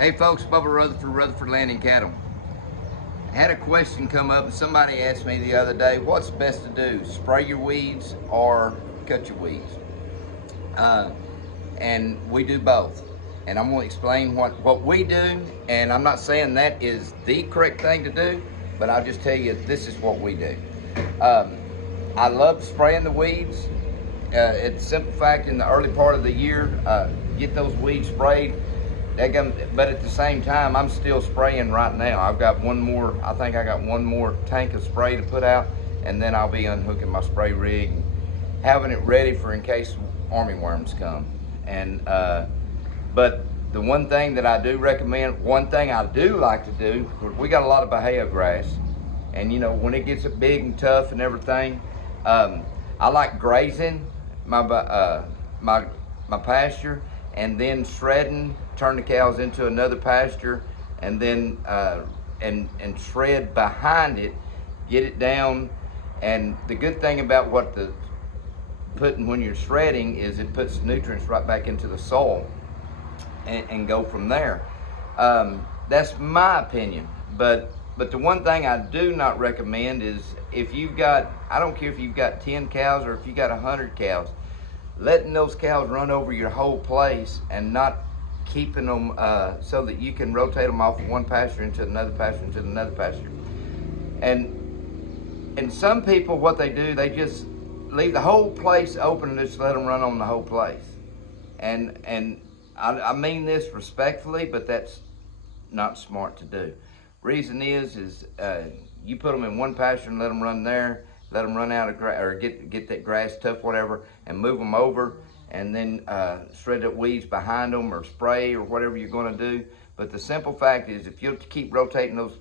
Hey folks, Bubba Rutherford, Rutherford Land and Cattle. I had a question come up and somebody asked me the other day, what's best to do, spray your weeds or cut your weeds? And we do both. And I'm going to explain what we do, and I'm not saying that is the correct thing to do, but I'll just tell you this is what we do. I love spraying the weeds. It's a simple fact, in the early part of the year, get those weeds sprayed. But at the same time, I'm still spraying right now. I've got one more, I think I got one more tank of spray to put out, and then I'll be unhooking my spray rig and having it ready for in case armyworms come. And but the one thing that I do recommend, one thing I do like to do, we got a lot of Bahia grass, and you know, when it gets big and tough and everything, I like grazing my pasture, and then shredding, turn the cows into another pasture, and then and shred behind it, get it down. And the good thing about what the putting when you're shredding is it puts nutrients right back into the soil, and go from there. That's my opinion, but the one thing I do not recommend is if you've got, I don't care if you've got 10 cows or if you got 100 cows, letting those cows run over your whole place and not keeping them so that you can rotate them off of one pasture into another pasture into another pasture. And some people, what they do, they just leave the whole place open and just let them run on the whole place. And I mean this respectfully, but that's not smart to do. Reason is you put them in one pasture and let them run there, let them run out of grass, or get that grass tough, whatever, and move them over, and then shred up weeds behind them or spray or whatever you're going to do. But the simple fact is, if you'll keep rotating those,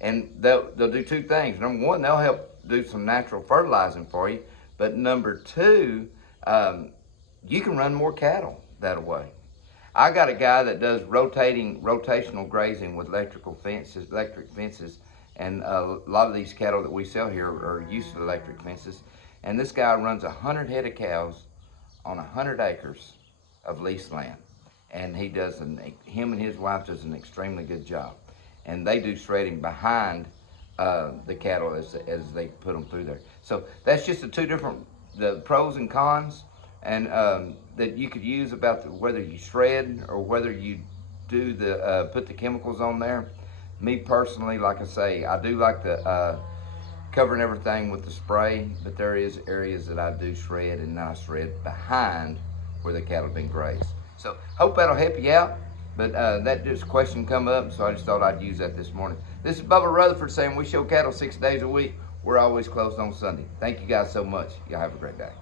and they'll do two things. Number one, they'll help do some natural fertilizing for you. But number two, you can run more cattle that way. I got a guy that does rotational grazing with electric fences, and a lot of these cattle that we sell here are used to electric fences. And this guy runs 100 head of cows on 100 acres of leased land. And he does, him and his wife does an extremely good job. And they do shredding behind the cattle as they put them through there. So that's just the two different, the pros and cons, and that you could use about whether you shred or whether you do the put the chemicals on there. Me personally, like I say, I do like the covering everything with the spray, but there is areas that I do shred, and I shred behind where the cattle have been grazed. So hope that'll help you out. But that just question come up, so I just thought I'd use that this morning. This is Bubba Rutherford saying we show cattle 6 days a week. We're always closed on Sunday. Thank you guys so much. Y'all have a great day.